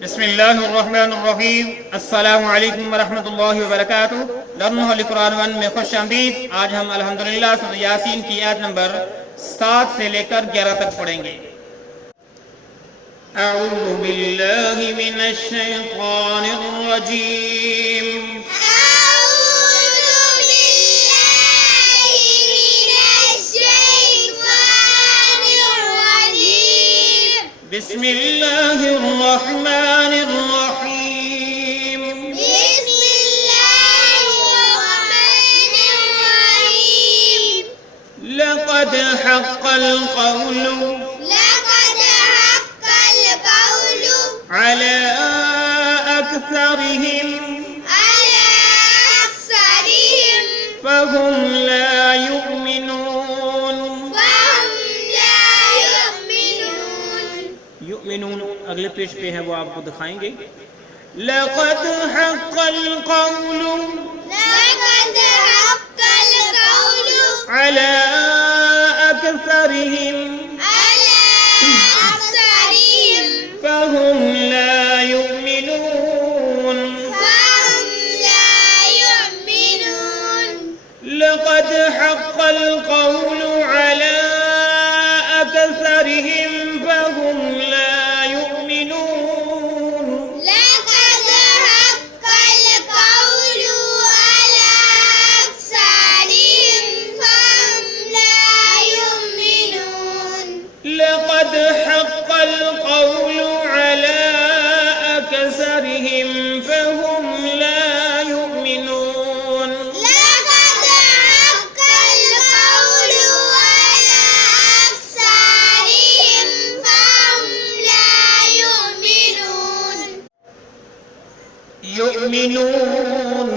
बिस्मिल्लाहिर्रहमानिर्रहीम। अस्सलामु अलैकुम वरहमतुल्लाहि वबरकातुहू। लर्न होली कुरान वन में खुश आमदीद। आज हम अल्हम्दुलिल्लाह सूरह यासीन की आयत नंबर 7 से लेकर 11 तक पढ़ेंगे। अऊज़ु बिल्लाहि मिनश शैतानिर रजीम। बिस्मिल्लाहिर्रहमानिर्रहीम। लक़द हक़्क़ल क़ौलु अला अक्सरिहिम फ़हुम ला युमिनून। युमिनून अगले पेज पे है, वो आपको दिखाएंगे। लक़द हक़्क़ल क़ौलु अला अक्सरिहिम फ़हुम ला युमिनून। लक़द हक़्क़ल क़ौलु अला अक्सरिहिम फ़हुम ला युमिनून। लक़द हक़्क़ल क़ौलु अला अक्सरिहिम फ़हुम ला युमिनून। युमिनून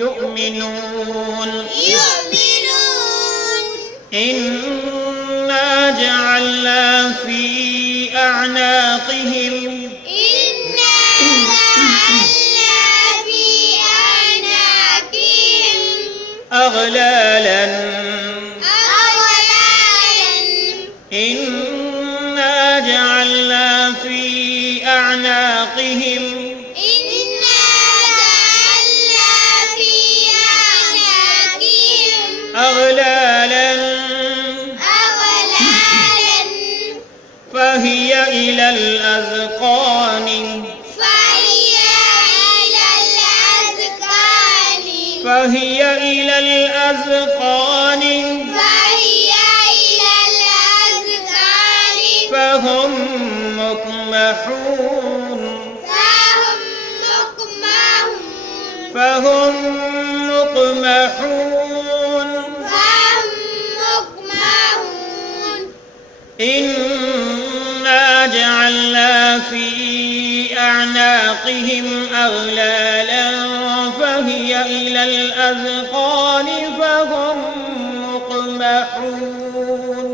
युमिनून। इन्ना जअलना फी अअनाक़िहिम अग़लालन। इन्ना जअलना फी अअनाक़िहिम अग़लालन फ़हिय इलल अज़क़ान फ़हिय इलल अज़क़ान फ़हुम मुक़महून फ़हुम मुक़महून। इन्ना जअलना फी अअनाक़िहिम अग़लालन फ़हिय इलल अज़क़ान फ़हुम मुक़महून।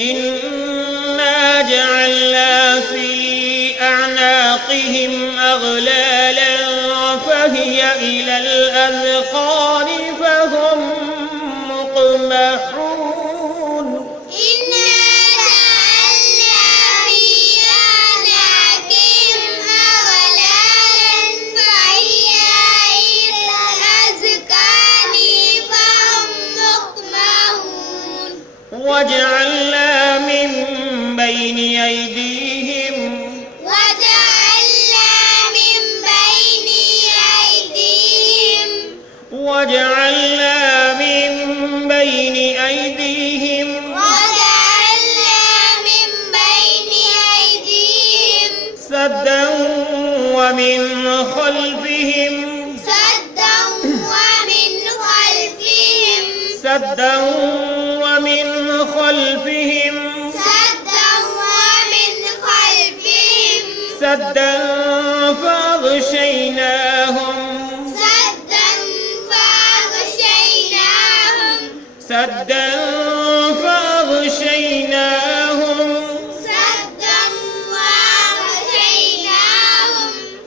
इन्ना जअलना फी अअनाक़िहिम अग़लालन फ़हिय इलल अज़क़ान फ़हुम मुक़महून। वजअलना मिन बैनि अयदीहिम वजअलना मिन बैनि अयदीहिम सद्दन व मिन ख़ल्फ़िहिम सद्दन व मिन ख़ल्फ़िहिम सद्दन फ़अग़शयनाहुम सद्दन फ़अग़शयनाहुम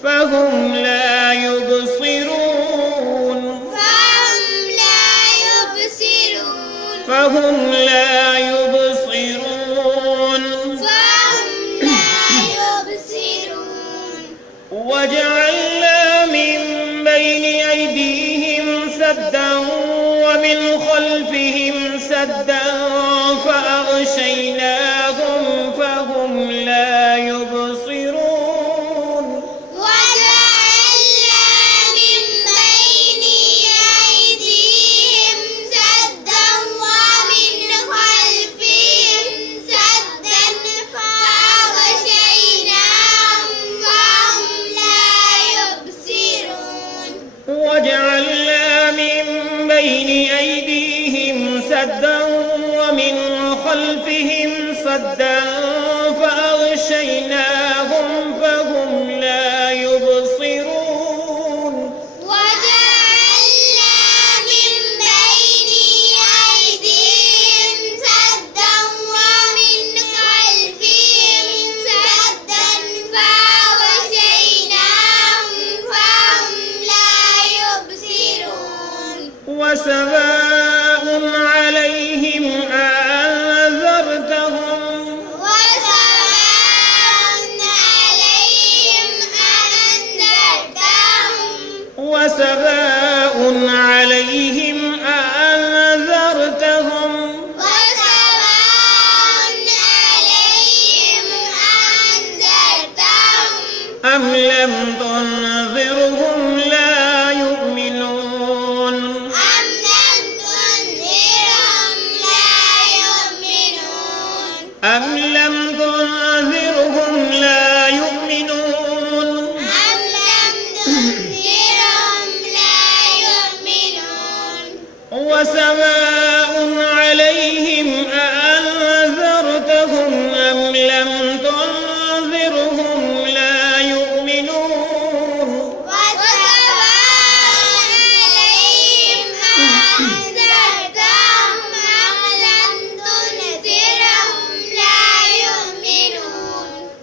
فهم لا يبصرون فهم لا يبصرون وجعلنا من بين أيديهم سدا ومن خلفهم سدا فأغشيناهم فهم لا يبصرون وجعلنا من بين أيديهم سدا ومن خلفهم سدا فأغشيناهم فهم لا يبصرون وجعلنا من بين أيديهم سدا ومن خلفهم سدا فأغشيناهم فهم لا يبصرون وجعلنا من بين أيديهم سدا ومن خلفهم سدا فأغشيناهم فهم لا يبصرون وسواء عليهم أأنذرتهم وسواء عليهم أأنذرتهم أم لم تنذرهم لا يؤمنون أم لم تنذرهم لا يؤمنون وسواء عليهم أأنذرتهم أم لم تنذرهم لا يؤمنون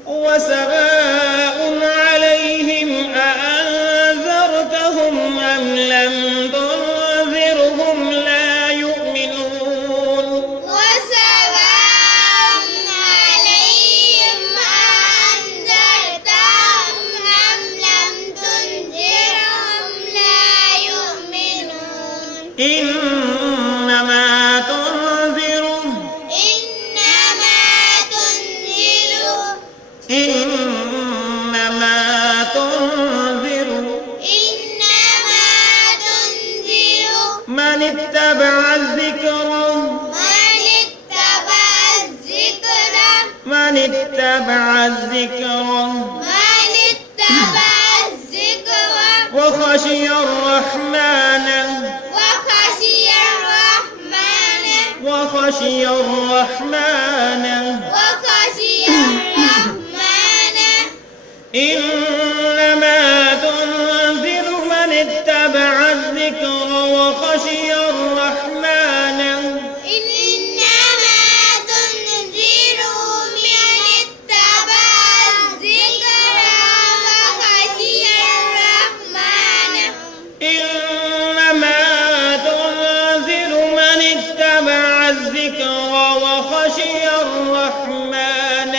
وسواء عليهم أأنذرتهم أم لم تنذرهم لا يؤمنون إنما تنذر من اتبع الذكر من اتبع الذكر وخشي الرحمن وخشي الرحمن إنما تنذر من اتبع الذكر وخشي الرحمن إنما تنذر من اتبع الذكر وخشي الرحمن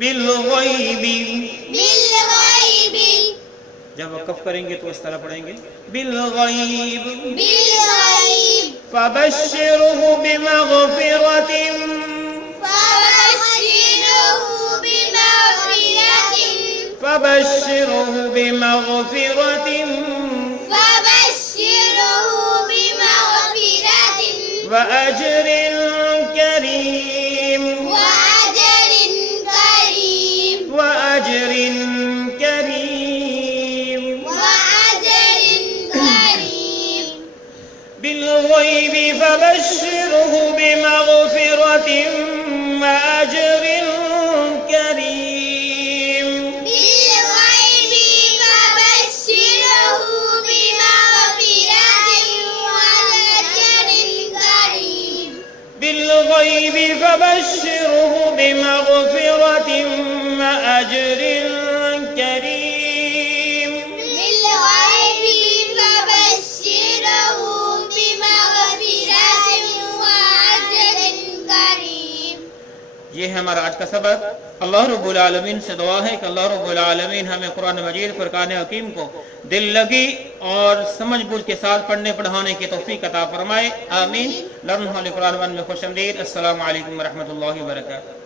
بالغيب जब वक़्फ़ करेंगे तो इस तरह पढ़ेंगे बिलग़ैब फबश्शिरहु बिमग़फ़िरतिन فبشره بمغفرة وأجر كريم وأجر كريم بالغيب فبشره بمغفرة وأجر كريم بالغيب فبشره بمغفرة व अज्रिन करीम। بالغيب فبشره بمغفرة وأجر كريم। ये है हमारा आज का सबक। अल्लाह रब्बुल आलमीन से दुआ है कि अल्लाह रब्बुल आलमीन हमें कुरान मजीद फुरकान हकीम को दिल लगी और समझ बूझ के साथ पढ़ने पढ़ाने की तौफीक अता फरमाए। आमीन। लर्न होली कुरान वन में खुश आमदीद। अस्सलामु अलैकुम व रहमतुल्लाहि व बरकातुहू।